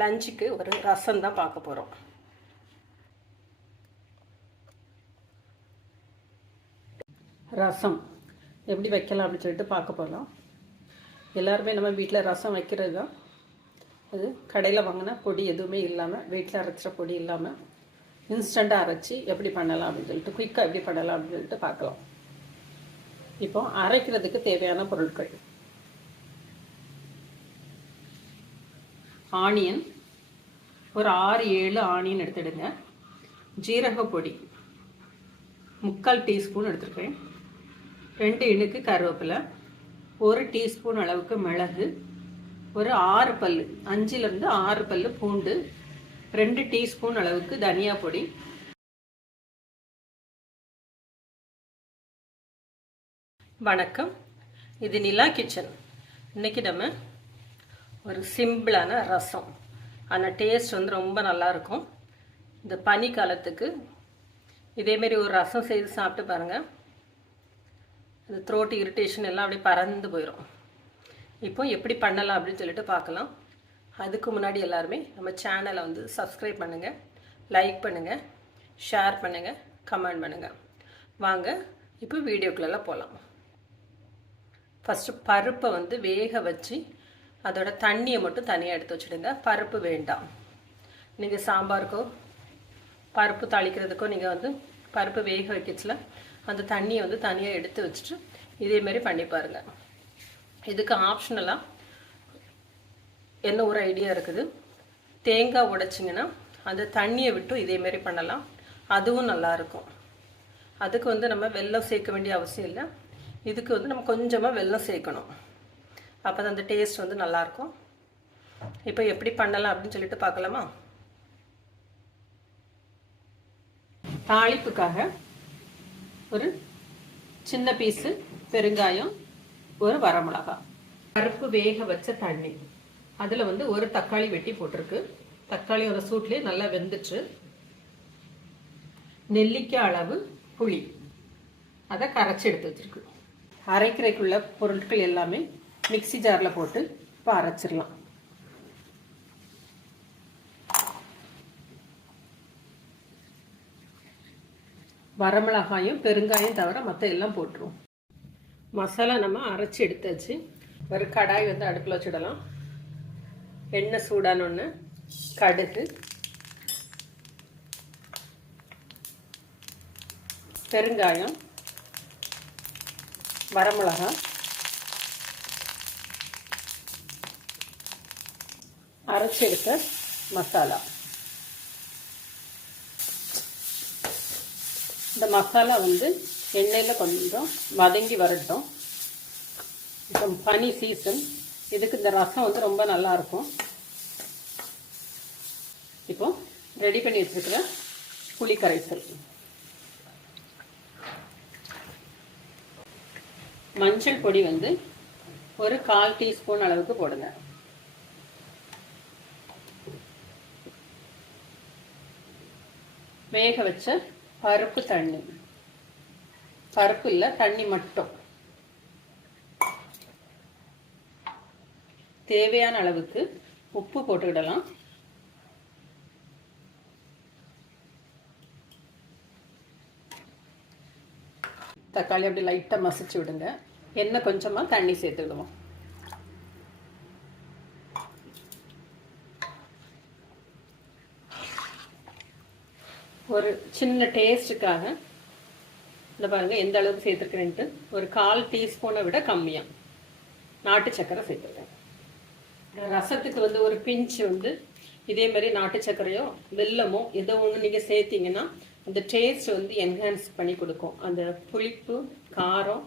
லஞ்சுக்கு ஒரு ரசம் தான் பார்க்க போகிறோம் ரசம் எப்படி வைக்கலாம் அப்படின்னு சொல்லிட்டு பார்க்க போகிறோம் எல்லாருமே நம்ம வீட்டில் ரசம் வைக்கிறது தான். அது கடையில் வாங்கின பொடி எதுவுமே இல்லாமல் வீட்டில் அரைச்சிற பொடி இல்லாமல் இன்ஸ்டண்ட்டாக அரைச்சி எப்படி பண்ணலாம் அப்படின்னு சொல்லிட்டு குயிக்காக எப்படி பண்ணலாம் அப்படின்னு சொல்லிட்டு பார்க்கலாம். இப்போ அரைக்கிறதுக்கு தேவையான பொருட்கள். ஆனியன் ஒரு ஆறு ஏழு ஆனியன் எடுத்துடுங்க. ஜீரக பொடி. முக்கால் டீஸ்பூன் எடுத்துருக்கேன். ரெண்டு இணுக்கு கருவேப்பிலை. ஒரு டீஸ்பூன் அளவுக்கு மிளகு. ஒரு ஆறு பல் அஞ்சுலேருந்து ஆறு பல் பூண்டு. ரெண்டு டீஸ்பூன் அளவுக்கு தனியா பொடி. வணக்கம். இது நிலா கிச்சன். இன்றைக்கி நம்ம ஒரு சிம்பிளான ரசம். ஆனால் டேஸ்ட் வந்து ரொம்ப நல்லா இருக்கும் இந்த பனி காலத்துக்கு. இதேமாரி ஒரு ரசம் செய்து சாப்பிட்டு பாருங்கள் இந்த த்ரோட் இரிட்டேஷன் எல்லாம் அப்படியே பறந்து போயிடும் இப்போ எப்படி பண்ணலாம் அப்படின்னு சொல்லிட்டு பார்க்கலாம். அதுக்கு முன்னாடி எல்லாருமே நம்ம சேனலை வந்து சப்ஸ்கிரைப் பண்ணுங்கள் லைக் பண்ணுங்கள் ஷேர் பண்ணுங்கள் கமெண்ட் பண்ணுங்கள் வாங்க இப்போ வீடியோக்குள்ளெல்லாம் போகலாம் ஃபஸ்ட்டு பருப்பை வந்து வேக வச்சு அதோட தண்ணியை மட்டும் தனியாக எடுத்து வச்சுடுங்க. பருப்பு வேண்டாம். நீங்கள் சாம்பாருக்கோ பருப்பு தாளிக்கிறதுக்கோ நீங்கள் வந்து பருப்பு வேக வைக்கச்சில் அந்த தண்ணியை வந்து தனியாக எடுத்து வச்சுட்டு இதேமாரி பண்ணி பாருங்கள் இதுக்கு ஆப்ஷனலாக என்ன ஒரு ஐடியா இருக்குது? தேங்காய் உடைச்சிங்கன்னா அந்த தண்ணியை விட்டும் இதேமாரி பண்ணலாம். அதுவும் நல்லாயிருக்கும் அதுக்கு வந்து நம்ம வெள்ளம் சேர்க்க வேண்டிய அவசியம் இல்லை. இதுக்கு வந்து நம்ம கொஞ்சமாக வெள்ளம் சேர்க்கணும். அப்போ தான் அந்த டேஸ்ட் வந்து நல்லாயிருக்கும். இப்போ எப்படி பண்ணலாம் அப்படின்னு சொல்லிட்டு பார்க்கலாமா? தாளிப்புக்காக ஒரு சின்ன பீஸு பெருங்காயம் ஒரு வரமிளகா பருப்பு வேக வச்ச தண்ணி. அதில் வந்து ஒரு தக்காளி வெட்டி போட்டிருக்கு. தக்காளி ஒரு சூட்லேயே நல்லா வெந்துச்சு. நெல்லிக்காய் அளவு புளி. அதை கரைச்சி எடுத்து வச்சிருக்கு. அரைக்கிறைக்குள்ள பொருட்கள் எல்லாமே மிக்சி ஜாரில் போட்டு இப்போ அரைச்சிடலாம். வரமிளகாயும் பெருங்காயம் தவிர மற்ற எல்லாம் போட்டுருவோம். மசாலா நம்ம அரைச்சி எடுத்தாச்சு. ஒரு கடாய் வந்து அடுப்பில் வச்சிடலாம். எண்ணெய் சூடானோன்னு கடுகு. பெருங்காயம். வரமிளகா. அரைச்செடுத்த மசாலா. இந்த மசாலா வந்து எண்ணெயில் கொஞ்சம் வதங்கி வரட்டும். இப்போ பனி சீசன் இதுக்கு இந்த ரசம் வந்து ரொம்ப நல்லா இருக்கும். இப்போ ரெடி பண்ணி வச்சுருக்கிற புளி கரைசல். மஞ்சள் பொடி வந்து ஒரு கால் டீஸ்பூன் அளவுக்கு போடுங்க. வேக வச்ச பருப்பு தண்ணி. பருப்பு இல்லை தண்ணி மட்டும். தேவையான அளவுக்கு உப்பு போட்டுக்கிடலாம். தக்காளி அப்படி லைட்டாக மசிச்சு விடுங்க. எண்ணெய் கொஞ்சமாக தண்ணி சேர்த்துக்கிடுவோம். ஒரு சின்ன டேஸ்ட்டுக்காக இந்த பாருங்கள் எந்த அளவுக்கு சேர்த்துருக்கிறேன்ட்டு ஒரு கால் டீஸ்பூனை விட கம்மியாக நாட்டு சக்கரை சேர்த்துருக்கேன். ரசத்துக்கு வந்து ஒரு பிஞ்சு வந்து இதே மாதிரி நாட்டு சர்க்கரையோ வெல்லமோ ஏதோ ஒன்று நீங்கள் சேர்த்தீங்கன்னா அந்த டேஸ்ட் வந்து என்ஹான்ஸ் பண்ணி கொடுக்கும். அந்த புளிப்பு காரம்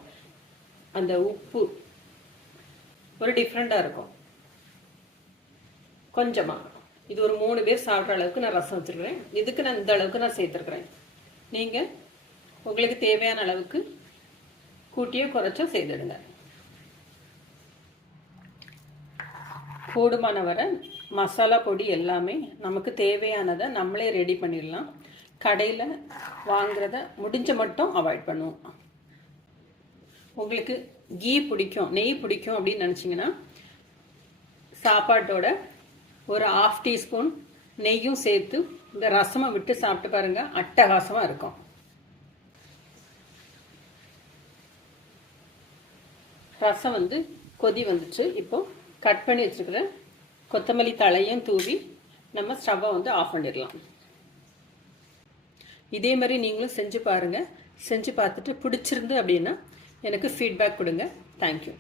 அந்த உப்பு ஒரு டிஃப்ரெண்ட்டாக இருக்கும். கொஞ்சமாக இது ஒரு மூணு பேர் சாப்பிட்ற அளவுக்கு நான் ரசம் வச்சுருக்கிறேன். இதுக்கு நான் இந்த அளவுக்கு நான் சேர்த்துருக்குறேன். நீங்கள் உங்களுக்கு தேவையான அளவுக்கு கூட்டியோ குறைச்சோ செய்துடுங்க. கூடுமான வரை மசாலா பொடி எல்லாமே நமக்கு தேவையானதை நம்மளே ரெடி பண்ணிடலாம். கடையில் வாங்குறத முடிஞ்ச மட்டும் அவாய்ட் பண்ணுவோம். உங்களுக்கு கீ பிடிக்கும் நெய் பிடிக்கும் அப்படின்னு நினச்சிங்கன்னா சாப்பாட்டோட ஒரு ஆஃப் டீஸ்பூன் நெய்யும் சேர்த்து இந்த ரசமாக விட்டு சாப்பிட்டு பாருங்க அட்டகாசமாக இருக்கும். ரசம் வந்து கொதி வந்துச்சு. இப்போ கட் பண்ணி வச்சுருக்கிற கொத்தமல்லி தழையும் தூவி நம்ம ஸ்டவ்வை வந்து ஆஃப் பண்ணிடலாம். இதே மாதிரி நீங்களும் செஞ்சு பாருங்கள் செஞ்சு பார்த்துட்டு பிடிச்சிருந்து அப்படின்னா எனக்கு ஃபீட்பேக் கொடுங்க. தேங்க்யூ